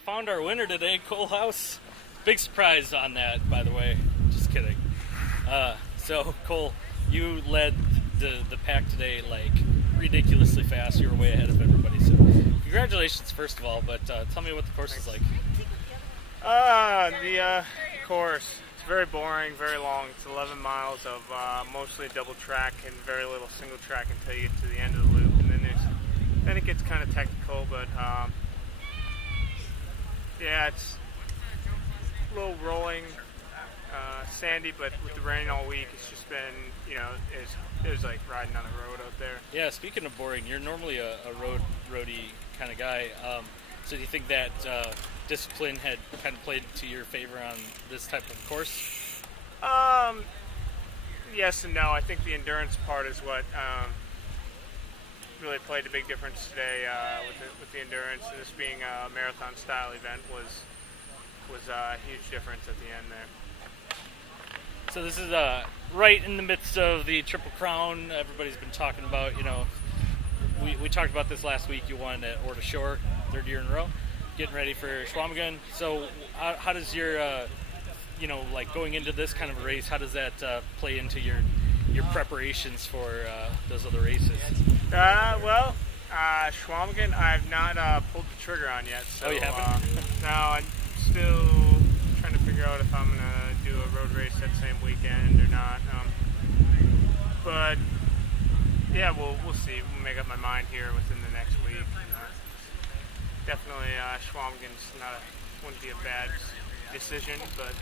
found our winner today, Cole House. Big surprise on that, by the way. Just kidding. So, Cole, you led the pack today, like, ridiculously fast. You were way ahead of everybody. So, congratulations, first of all. But tell me what the course is like. The course, it's very boring, very long. It's 11 miles of mostly double track and very little single track until you get to the end of the loop. And then it gets kind of technical, but yeah, it's a little rolling, sandy, but with the rain all week, it's just been, you know, it was like riding on a road out there. Yeah, speaking of boring, you're normally a roadie kind of guy. So do you think that discipline had kind of played to your favor on this type of course? Yes and no. I think the endurance part is what really played a big difference today with the endurance. And this being a marathon style event was a huge difference at the end there. So this is right in the midst of the Triple Crown. Everybody's been talking about, you know, we talked about this last week. You won at Orta Shore, third year in a row, getting ready for Schwamigan. So how does your, you know, like going into this kind of a race, how does that play into your preparations for those other races? Well, Schwamigan I've not pulled the trigger on yet. So, oh, you haven't? No, I'm still trying to figure out if I'm going to do a road race that same weekend or not. But yeah, we'll see. We'll make up my mind here within the next week. Definitely, Schwamigan's wouldn't be a bad decision, but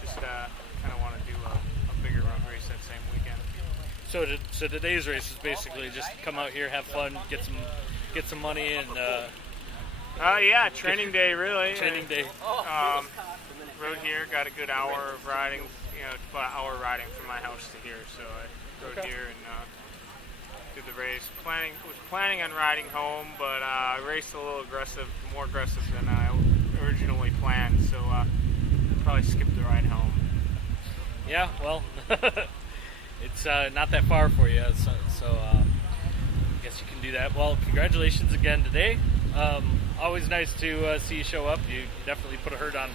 just kind of want to do a bigger road race that same weekend. So today's race is basically just come out here, have fun, get some money, and yeah, training day really. Training day. Rode here, got a good hour of riding. You know, about an hour riding from my house to here, so I rode here and did the race. Was planning on riding home, but I raced a little more aggressive than I originally planned, so probably skipped the ride home. Yeah, well, it's not that far for you, so I guess you can do that. Well, congratulations again today. Always nice to see you show up. You definitely put a hurt on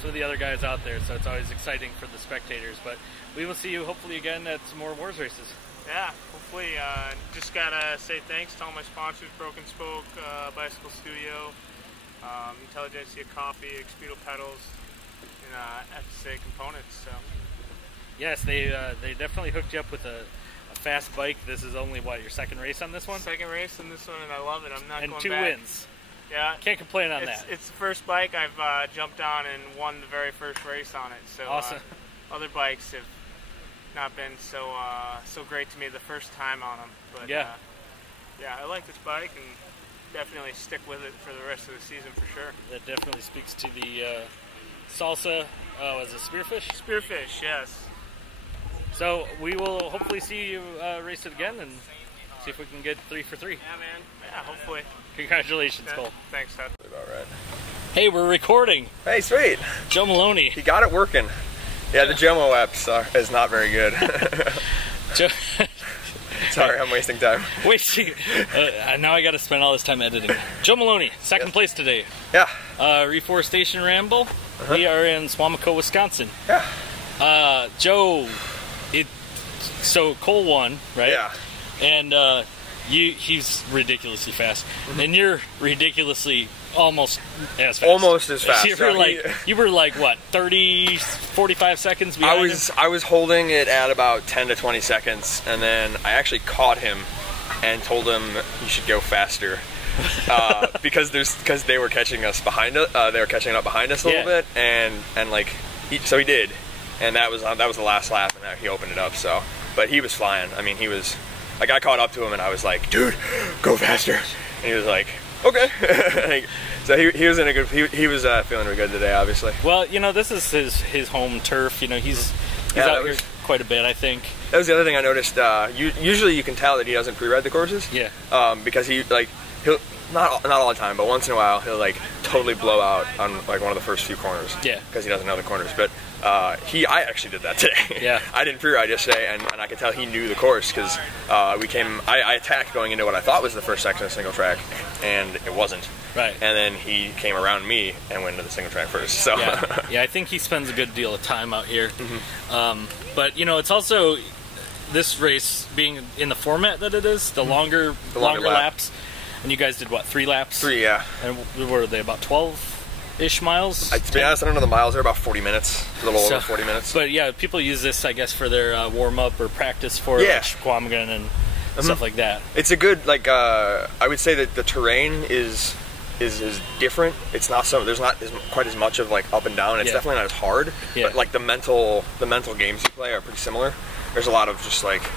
some of the other guys out there, so it's always exciting for the spectators. But we will see you hopefully again at some more WORS races. Yeah, hopefully. Just gotta say thanks to all my sponsors: Broken Spoke, Bicycle Studio, Intelligentsia Coffee, Expedo Pedals, and FSA Components. So. Yes, they definitely hooked you up with a fast bike. This is only, what, your second race on this one? Second race on this one, and I love it. I'm not and going two back. wins. Yeah. Can't complain on that. It's the first bike I've jumped on and won the very first race on it. So awesome. Other bikes have not been so great to me the first time on them. But yeah, I like this bike and definitely stick with it for the rest of the season for sure. That definitely speaks to the salsa. Was it Spearfish? Spearfish, yes. So we will hopefully see you race it again and see if we can get 3 for 3. Yeah, man. Yeah, hopefully. Congratulations, Cole. Thanks, Ted. About right. Hey, we're recording. Hey, sweet. Joe Maloney. He got it working. Yeah, the Jomo app is not very good. Sorry, I'm wasting time. Now I got to spend all this time editing. Joe Maloney, second place today. Yeah. Reforestation Ramble. We are in Swamico, Wisconsin. Yeah. Joe, so Cole won, right? Yeah. And he's ridiculously fast, and you're ridiculously almost as fast. Almost as fast. You were like what, 30, 45 seconds behind him? I was holding it at about 10 to 20 seconds, and then I actually caught him and told him he should go faster. because they were catching us behind us. They were catching up behind us a little bit, and like so he did, and that was the last lap, and he opened it up. So, but he was flying. I mean, he was like, I caught up to him, and I was like, dude, go faster, and he was like, okay. So he was in a good. He was feeling really good today, obviously. Well, you know, this is his home turf. You know, he's out here quite a bit, I think. That was the other thing I noticed. Usually you can tell that he doesn't pre-ride the courses. Yeah. Because he'll not all the time, but once in a while he'll like totally blow out on like one of the first few corners. Yeah. Because he doesn't know the corners, but I actually did that today. Yeah. I didn't pre-ride yesterday, and I could tell he knew the course because I attacked going into what I thought was the first section of single track, and it wasn't. Right. And then he came around me and went into the single track first. So yeah, I think he spends a good deal of time out here. But you know, it's also this race being in the format that it is, the longer laps. And you guys did what, 3 laps? 3, yeah. And what were they, about 12-ish miles? To be honest, I don't know the miles. They're about 40 minutes, a little over 40 minutes. But yeah, people use this, I guess, for their warm-up or practice for like Squamigan and stuff like that. It's a good, like, I would say that the terrain is different. It's not so, there's not quite as much of like up and down. It's definitely not as hard. But like the mental games you play are pretty similar. There's a lot of just like,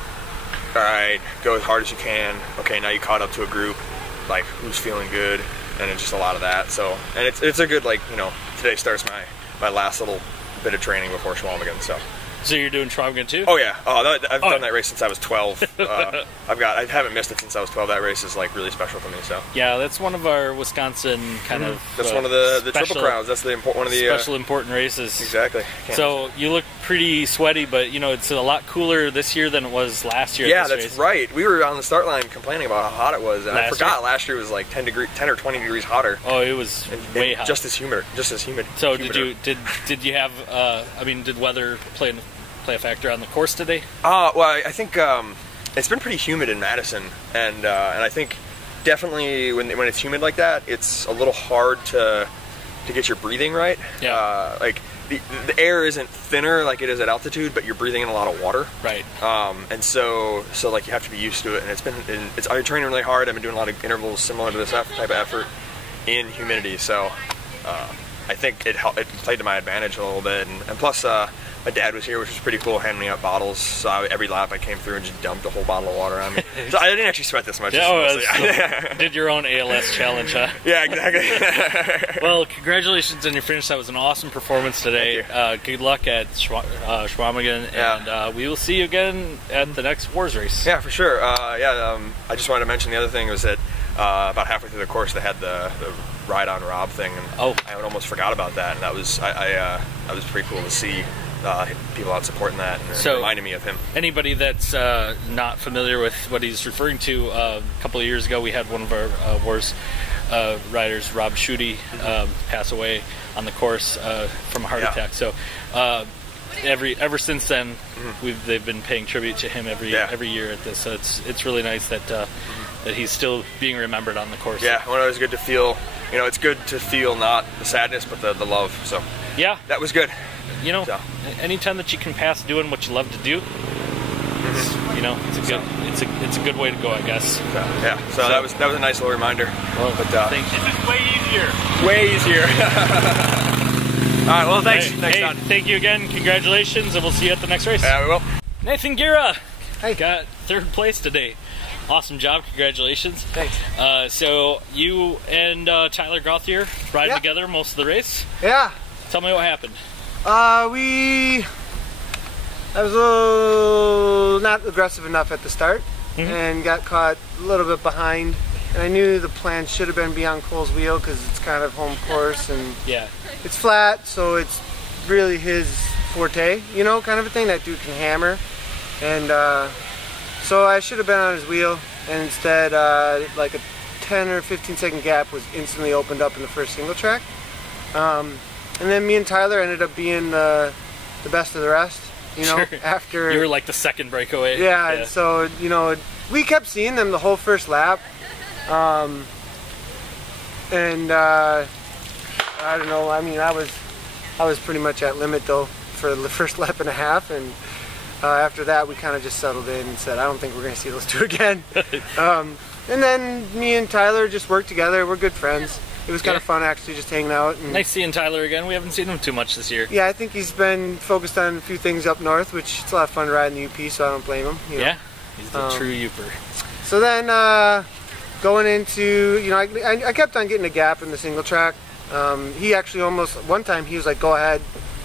all right, go as hard as you can. Okay, now you caught up to a group. Like who's feeling good, and it's just a lot of that. So, and it's a good, like, you know, today starts my last little bit of training before Squamigan. So you're doing Squamigan too? Oh yeah. I've done that race since I was 12. I haven't missed it since I was 12. That race is like really special for me. So yeah, that's one of our Wisconsin kind of. That's one of the Triple Crowns. That's one of the special important races. Exactly. So you look pretty sweaty, but you know it's a lot cooler this year than it was last year. Yeah, that's right. We were on the start line complaining about how hot it was, and I forgot last year was like 10 or 20 degrees hotter. Oh, it was way hot. Just as humid. So did you have? I mean, did weather play a factor on the course today? Well, I think it's been pretty humid in Madison, and I think definitely when it's humid like that, it's a little hard to get your breathing right. Yeah. Like the air isn't thinner like it is at altitude, but you're breathing in a lot of water. Right. And so like you have to be used to it, and I've training really hard. I've been doing a lot of intervals similar to this type of effort in humidity. So I think it played to my advantage a little bit, and plus. My dad was here, which was pretty cool, handing out bottles. So every lap I came through and just dumped a whole bottle of water on me. So I didn't actually sweat this much. Did your own ALS challenge, huh? Yeah, exactly. Well, congratulations on your finish. That was an awesome performance today. Good luck at Squamigan, and we will see you again at the next WORS race. Yeah, for sure. I just wanted to mention the other thing was that about halfway through the course they had the ride on Rob thing, and I had almost forgot about that, and that was pretty cool to see. People out supporting that, and reminding me of him. Anybody that's not familiar with what he's referring to, a couple of years ago we had one of our WORS riders, Rob Schutte, pass away on the course from a heart attack. So ever since then, they've been paying tribute to him every year at this. So it's really nice that that he's still being remembered on the course. Yeah, well, it was good to feel. You know, it's good to feel not the sadness, but the love. So yeah, that was good. You know, anytime that you can pass doing what you love to do, you know, it's a good way to go, I guess. So that was a nice little reminder. Well, but thank you. This is way easier. Way easier. All right. Well, thanks. Hey, thank you again. Congratulations, and we'll see you at the next race. Yeah, we will. Nathan Gira, got 3rd place today. Awesome job. Congratulations. Thanks. So you and Tyler Gothier riding together most of the race. Yeah. Tell me what happened. I was a little not aggressive enough at the start and got caught a little bit behind. And I knew the plan should have been beyond Cole's wheel because it's kind of home course and it's flat, so it's really his forte, you know, kind of a thing. That dude can hammer. And so I should have been on his wheel, and instead like a 10 or 15 second gap was instantly opened up in the first single track. And then me and Tyler ended up being the best of the rest, you know, after... You were like the second breakaway. Yeah, and so, you know, we kept seeing them the whole first lap. I don't know, I mean, I was pretty much at limit, though, for the first lap and a half, and after that, we kind of just settled in and said, I don't think we're going to see those two again. And then me and Tyler just worked together. We're good friends. It was kind of fun, actually, just hanging out. And nice seeing Tyler again. We haven't seen him too much this year. Yeah, I think he's been focused on a few things up north, which it's a lot of fun riding the UP, so I don't blame him. You know? Yeah, he's the true Uper. So then, going into, you know, I kept on getting a gap in the single track. He actually almost, one time he was like, go ahead,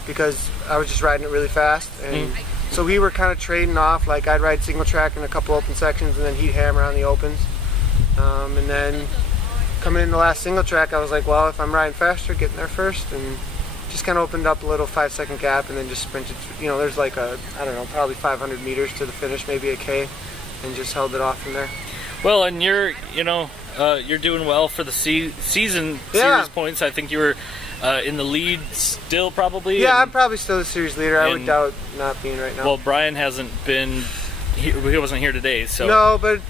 because I was just riding it really fast. And so we were kind of trading off, like I'd ride single track in a couple open sections, and then he'd hammer on the opens. And then coming in the last single track, I was like, well, if I'm riding faster, getting there first, and just kind of opened up a little 5-second gap, and then just sprinted. You know, there's like I don't know, probably 500 meters to the finish, maybe a K, and just held it off from there. Well, and you're, you know, you're doing well for the season series points. I think you were in the lead still, probably. Yeah, I'm probably still the series leader. I would doubt not being right now. Well, Brian hasn't been. He wasn't here today, so. No, but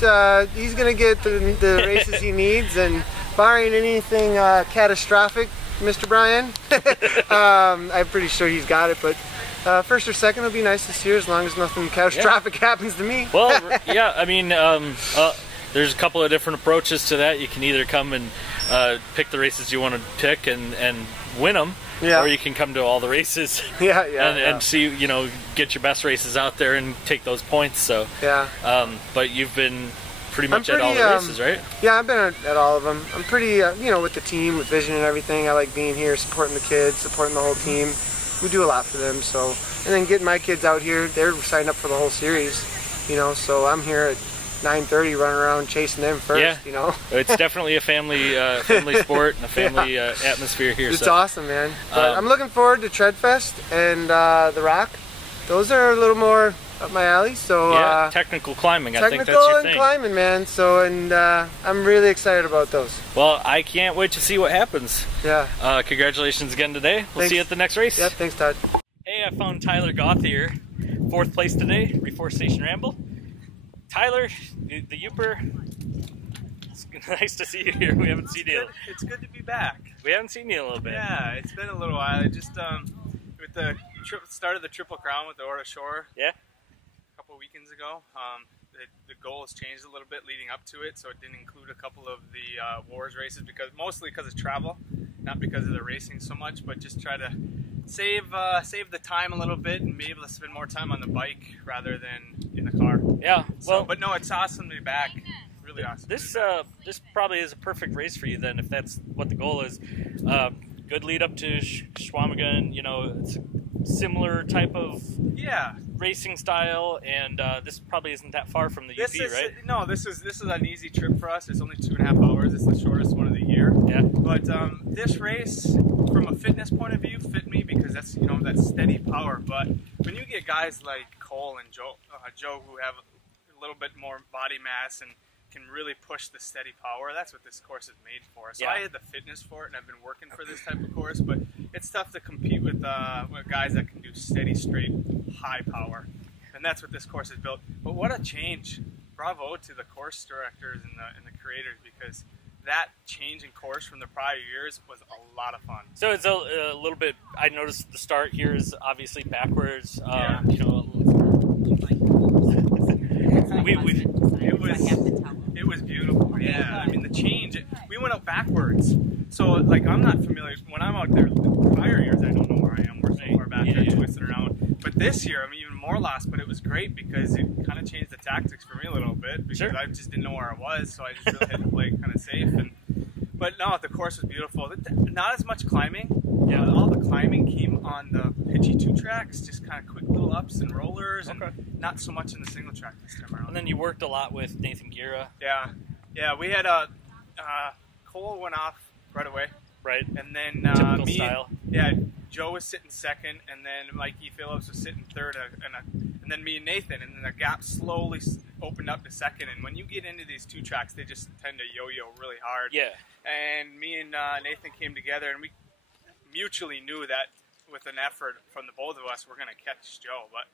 he's gonna get the races he needs, and barring anything catastrophic, Mr. Brian, I'm pretty sure he's got it. But first or second would be nice this year, as long as nothing catastrophic happens to me. Well, yeah, I mean, there's a couple of different approaches to that. You can either come and pick the races you want to pick and win them, or you can come to all the races and see, you know, get your best races out there and take those points. So but you've been pretty much at all the races, right? Yeah, I've been at all of them. I'm pretty, you know, with the team, with Vision and everything. I like being here, supporting the kids, supporting the whole team. We do a lot for them. So, and then getting my kids out here, they're signed up for the whole series, you know. So I'm here at 9:30, running around chasing them first, you know. It's definitely a family sport and a family atmosphere here. It's awesome, man. But I'm looking forward to Treadfest and the Rock. Those are a little more up my alley. So technical climbing, I think that's technical your and thing. climbing, man. So I'm really excited about those. Well, I can't wait to see what happens. Yeah. Congratulations again today. We'll see you at the next race. Yep. Thanks, Todd. Hey, I found Tyler Gauthier, 4th place today, Reforestation Ramble. Tyler, the Youper, it's nice to see you here. We haven't seen you. It's good to be back. We haven't seen you in a little bit. Yeah, it's been a little while. I just with the start of the Triple Crown with the Orta Shore. Yeah. A couple weekends ago. The goal has changed a little bit leading up to it, so it didn't include a couple of the WORS races mostly because of travel, not because of the racing so much, but just try to save the time a little bit and be able to spend more time on the bike rather than in the car. Yeah. Well, but no, it's awesome to be back. Really awesome. This probably is a perfect race for you then, if that's what the goal is. Good lead up to Schwamigan. You know, it's a similar type of racing style, and this probably isn't that far from the UP, right? No, this is an easy trip for us. It's only 2.5 hours. It's the shortest one of the year. Yeah. But this race, from a fitness point of view, fit me because that's that steady power. But when you get guys like Cole and Joe who have a little bit more body mass and can really push the steady power, that's what this course is made for. So I had the fitness for it, and I've been working for this type of course, but it's tough to compete with guys that can do steady, straight, high power. And that's what this course is built. But what a change. Bravo to the course directors and the creators, because that change in course from the prior years was a lot of fun. So it's a little bit, I noticed the start here is obviously backwards. You know, it was beautiful. Yeah, I mean the change. We went up backwards. So like I'm not familiar. When I'm out there, the prior years I don't know where I am. We're so far back there twisting around. But this year I'm even more lost. But it was great because it kind of changed the tactics for me a little bit because I just didn't know where I was. So I just really had to play kind of safe. But no, the course was beautiful. Not as much climbing. Yeah, all the climbing came on the pitchy 2 tracks, just kind of quick little ups and rollers, and not so much in the single track this time around. And then you worked a lot with Nathan Gira. Yeah, we had Cole went off right away. Right. And then typical style. Yeah, Joe was sitting second, and then Mikey Phillips was sitting third, and then me and Nathan, and then the gap slowly opened up to second. And when you get into these 2 tracks, they just tend to yo-yo really hard. Yeah. And me and Nathan came together, and we mutually knew that with an effort from the both of us, we're going to catch Joe. But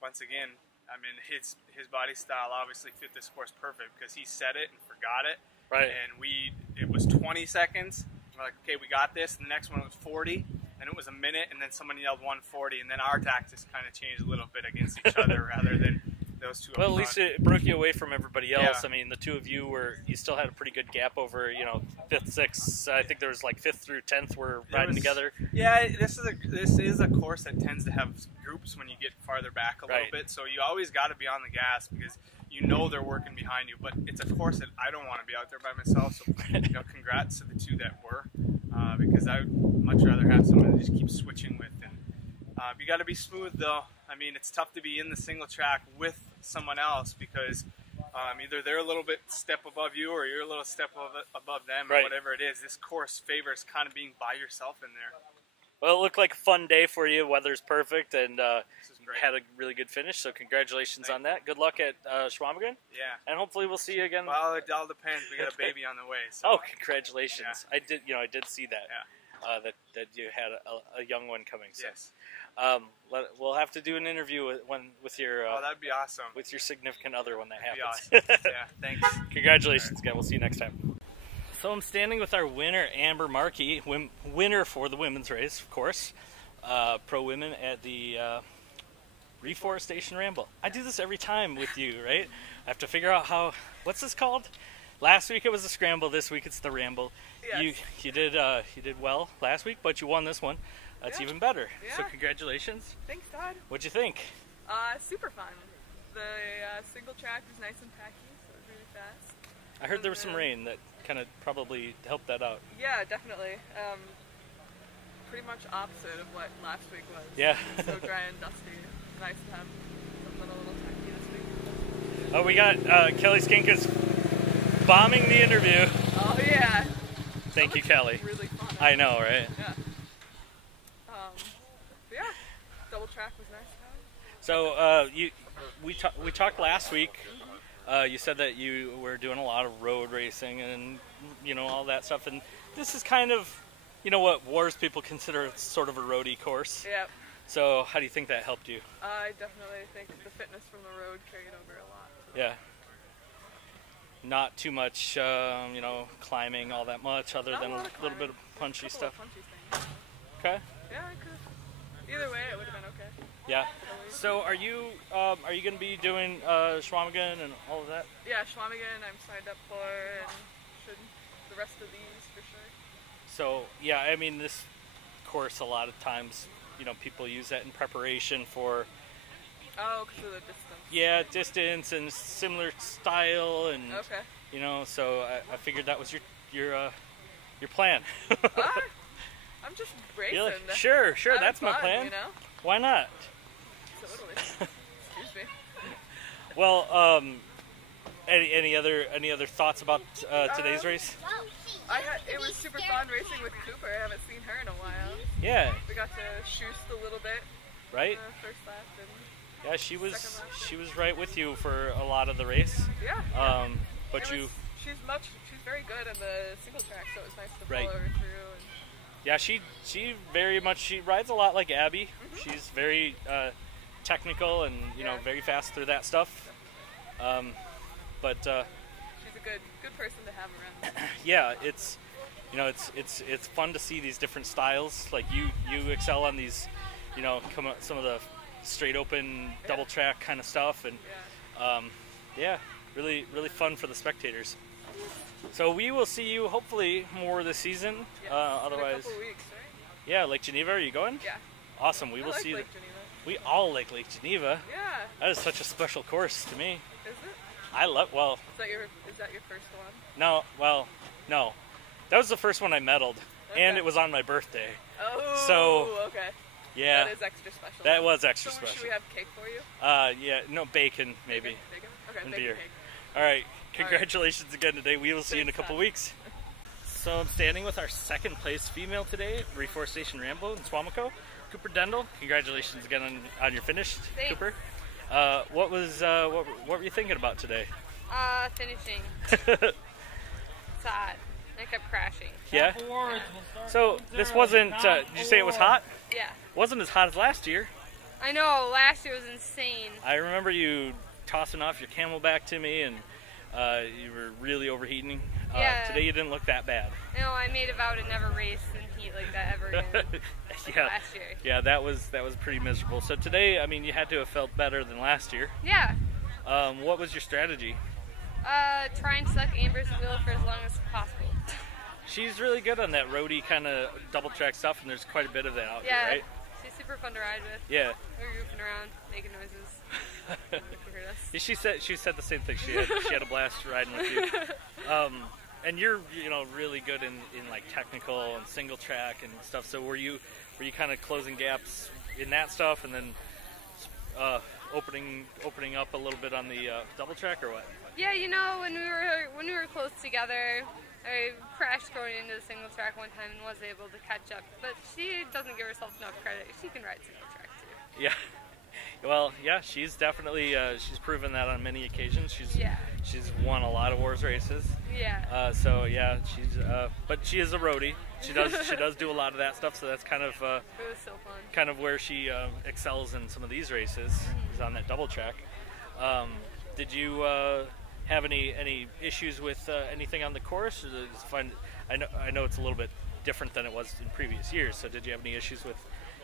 once again, I mean, his body style obviously fit this course perfect because he said it and forgot it. Right. And it was 20 seconds. We're like, okay, we got this. And the next one was 40, and it was a minute, and then someone yelled 140, and then our tactics kind of changed a little bit against each other rather than those two. Well, at least it broke you away from everybody else. Yeah. I mean, the two of you you still had a pretty good gap over, 5th, 6th. I think there was like 5th through 10th were riding together. Yeah, this is a course that tends to have groups when you get farther back a little bit. So you always got to be on the gas because they're working behind you. But it's a course that I don't want to be out there by myself. So congrats to the 2 that were, because I would much rather have someone to just keep switching with. And you got to be smooth though. I mean, it's tough to be in the single track with someone else because either they're a little bit step above you or you're a little step above them or whatever it is. This course favors kind of being by yourself in there. Well, it looked like a fun day for you. Weather's perfect, and had a really good finish. So congratulations on that. Good luck at Schwamigan. Yeah. And hopefully we'll see you again. Well, it all depends. We got a baby on the way. So. Oh, congratulations! Yeah. I did see that. Yeah. That you had a young one coming. So. Yes. We'll have to do an interview with your. Oh, that'd be awesome. With your significant other when that happens. That'd be awesome. Yeah. Thanks. Congratulations again. We'll see you next time. So I'm standing with our winner, Amber Markey, winner for the women's race, of course, pro women at the Reforestation Ramble. I do this every time with you, right? I have to figure out what's this called? Last week it was the scramble. This week it's the ramble. Yes. You did well last week, but you won this one. That's even better. Yeah. So congratulations. Thanks, Todd. What'd you think? Super fun. The single track was nice and packy, so it was really fast. I heard there was some rain that kind of probably helped that out. Yeah, definitely. Pretty much opposite of what last week was. Yeah. So dry and dusty. Nice to have something a little tacky this week. Oh, we got Kelly Skinkus bombing the interview. Oh, yeah. Thank you, Kelly. Really fun. I know, right? Yeah. Yeah, double track was nice. So we talked last week. You said that you were doing a lot of road racing and all that stuff, and this is kind of what WORS people consider sort of a roadie course. Yep. So how do you think that helped you? I definitely think the fitness from the road carried over a lot. Yeah. Not too much, climbing all that much, other than a little bit of punchy stuff. Okay. Yeah, I could. Either way, it would have been okay. Yeah. So are you going to be doing Schwamigan and all of that? Yeah, Schwamigan I'm signed up for, and should the rest of these for sure. So yeah, I mean this course a lot of times, people use that in preparation for. Oh, because of the distance. Yeah, distance and similar style and. Okay. So I figured that was your plan. I'm just racing. You're like, sure, that's fun, my plan. Why not? Totally. Excuse me. Well, any other thoughts about today's race? It was super fun racing with Cooper. I haven't seen her in a while. Yeah. We got to shoost a little bit. Right. First lap. Yeah, she was right with you for a lot of the race. Yeah. But she's very good in the single track, so it was nice to right. follow her through. And yeah, she rides a lot like Abby. Mm-hmm. She's very technical and very fast through that stuff. But she's a good person to have around. Yeah, it's it's fun to see these different styles. Like you excel on these, some of the straight open double track kind of stuff, and really fun for the spectators. So we will see you hopefully more this season. Otherwise, in a couple weeks, right? Yeah, Lake Geneva. Are you going? Yeah. Awesome. We will see. Lake Geneva. We all like Lake Geneva. Yeah. That is such a special course to me. Is it? I love. Well. Is that your first one? No. Well, no. That was the first one I medaled, and it was on my birthday. Oh. So. Okay. Yeah. That is extra special. That was extra special. Should we have cake for you? Yeah. No, bacon maybe. Bacon? Okay. And bacon beer. Cake. All right. Congratulations again today. We will see you in a couple weeks. So I'm standing with our second place female today, Reforestation Ramble in Swamico, Cooper Dendle. Congratulations again on your finish, Thanks. Cooper. What were you thinking about today? Finishing. It's hot. I kept crashing. Yeah. So this wasn't. Did you say it was hot? Yeah. Wasn't as hot as last year. I know. Last year was insane. I remember you tossing off your Camelback to me, and you were really overheating. Yeah. Today you didn't look that bad. No, I made a vow to never race in heat like that ever again. Yeah. Last year. Yeah, that was pretty miserable. So today, I mean, you had to have felt better than last year. Yeah. What was your strategy? Try and suck Amber's wheel for as long as possible. She's really good on that roadie kind of double track stuff, and there's quite a bit of that out here, right? She's super fun to ride with. Yeah. We're goofing around, making noises. Yeah, she said the same thing. She had a blast riding with you. And you're really good in like technical and single track and stuff. So were you kind of closing gaps in that stuff, and then opening up a little bit on the double track, or what? Yeah, when we were close together, I crashed going into the single track one time and was able to catch up, but she doesn't give herself enough credit. She can ride single track too. Yeah. Well, yeah, she's definitely she's proven that on many occasions. She's won a lot of WORS races. Yeah. So yeah, she's but she is a roadie. She does do a lot of that stuff. So that's kind of it was so fun. Kind of where she excels in some of these races is on that double track. Did you have any issues with anything on the course? Or I know it's a little bit different than it was in previous years. So did you have any issues with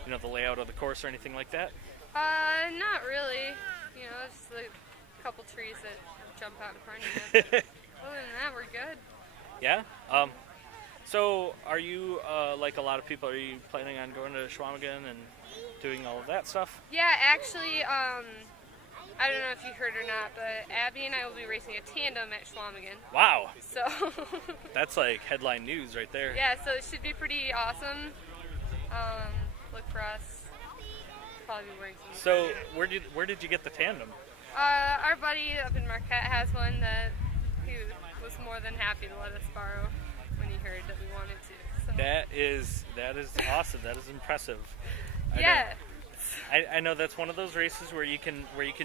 the layout of the course or anything like that? Not really. Just like a couple trees that jump out in front of you. Other than that, we're good. Yeah. So are you like a lot of people? Are you planning on going to Schwamigan and doing all of that stuff? Yeah, actually, I don't know if you heard or not, but Abby and I will be racing a tandem at Schwamigan. Wow. So that's like headline news right there. Yeah, so it should be pretty awesome. Look for us. Probably wearing some. So where did you get the tandem? Our buddy up in Marquette has one that he was more than happy to let us borrow when he heard that we wanted to. So. That is awesome. That is impressive. Yeah. I know that's one of those races where you can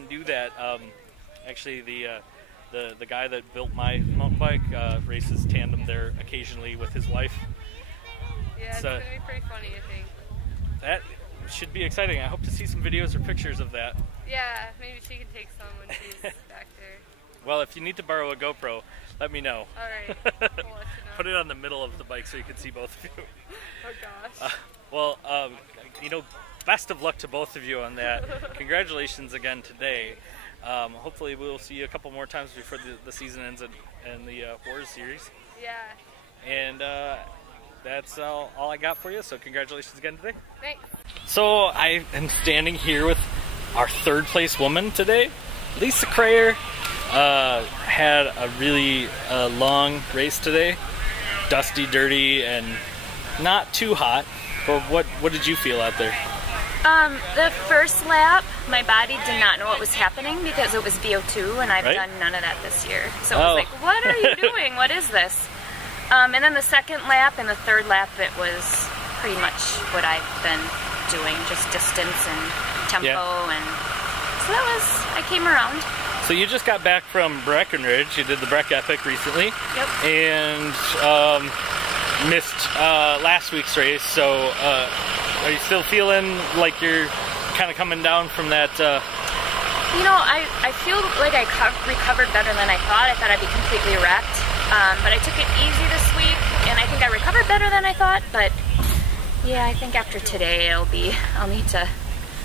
do that. Actually, the guy that built my mountain bike races tandem there occasionally with his wife. Yeah, it's gonna be pretty funny, I think. That should be exciting. I hope to see some videos or pictures of that. Yeah, maybe she can take some when she's back there. Well, if you need to borrow a GoPro, let me know. All right. We'll let you know. Put it on the middle of the bike so you can see both of you. Oh, gosh. Best of luck to both of you on that. Congratulations again today. Hopefully we'll see you a couple more times before the season ends in the WORS series. Yeah. And that's all I got for you, so congratulations again today. Thanks. So I am standing here with our third place woman today. Lisa Krayer had a really long race today. Dusty, dirty, and not too hot. But what did you feel out there? The first lap, my body did not know what was happening because it was VO2, and I've done none of that this year. So it was like, what are you doing? What is this? And then the second lap and the third lap, it was pretty much what I've been doing, just distance and tempo, and so that was, I came around. So you just got back from Breckenridge. You did the Breck Epic recently. Yep. And missed last week's race, so are you still feeling like you're kind of coming down from that? I feel like I recovered better than I thought. I thought I'd be completely wrecked, but I took it easy this week, and I think I recovered better than I thought, but yeah, I think after today I'll need to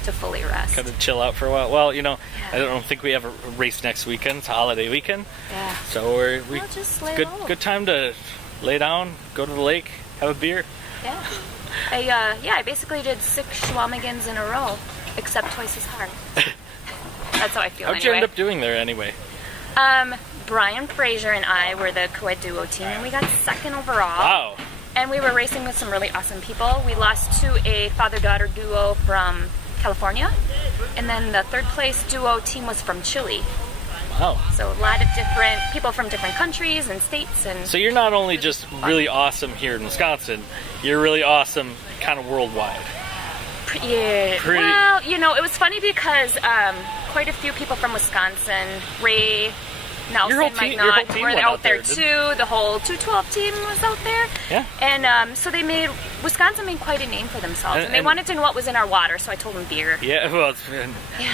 fully rest. Kind of chill out for a while. Well, I don't think we have a race next weekend. It's a holiday weekend. Yeah. So we'll just lay low. Good time to lay down, go to the lake, have a beer. Yeah. I basically did 6 Schwamigans in a row, except twice as hard. That's how I feel. How'd you end up doing there anyway? Brian Fraser and I were the co-ed duo team, and we got 2nd overall. Wow. And we were racing with some really awesome people. We lost to a father-daughter duo from California, and then the 3rd place duo team was from Chile. Wow. So a lot of different people from different countries and states. And so you're not only just really awesome here in Wisconsin, you're really awesome kind of worldwide. Yeah. Well, it was funny because quite a few people from Wisconsin, Ray, Nelson, Mike Knott, were out there too. The whole 212 team was out there. Yeah. And so Wisconsin made quite a name for themselves. And they wanted to know what was in our water, so I told them beer. Yeah, well,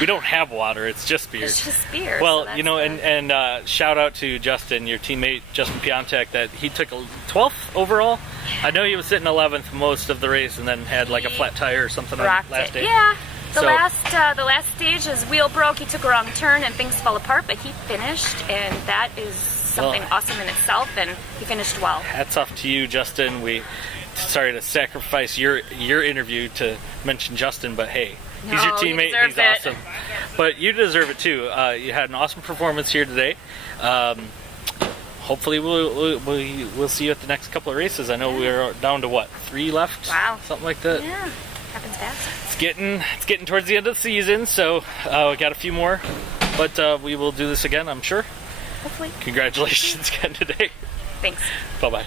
we don't have water. It's just beer. It's just beer. Well, so and shout out to Justin, your teammate, Justin Piontek, that he took a 12th overall. I know he was sitting 11th most of the race and then had like a flat tire or something on the last day. Yeah. The last stage, his wheel broke, he took a wrong turn and things fell apart, but he finished, and that is something awesome in itself, and he finished well. Hats off to you, Justin. Sorry to sacrifice your interview to mention Justin, but hey, he's your teammate, he's awesome. But you deserve it too. You had an awesome performance here today. Hopefully we'll see you at the next couple of races. I know we're down to 3 left? Wow. Something like that. Yeah. Happens fast. It's getting towards the end of the season, so we got a few more, but we will do this again, I'm sure. Hopefully. Congratulations again today. Thanks. Bye-bye.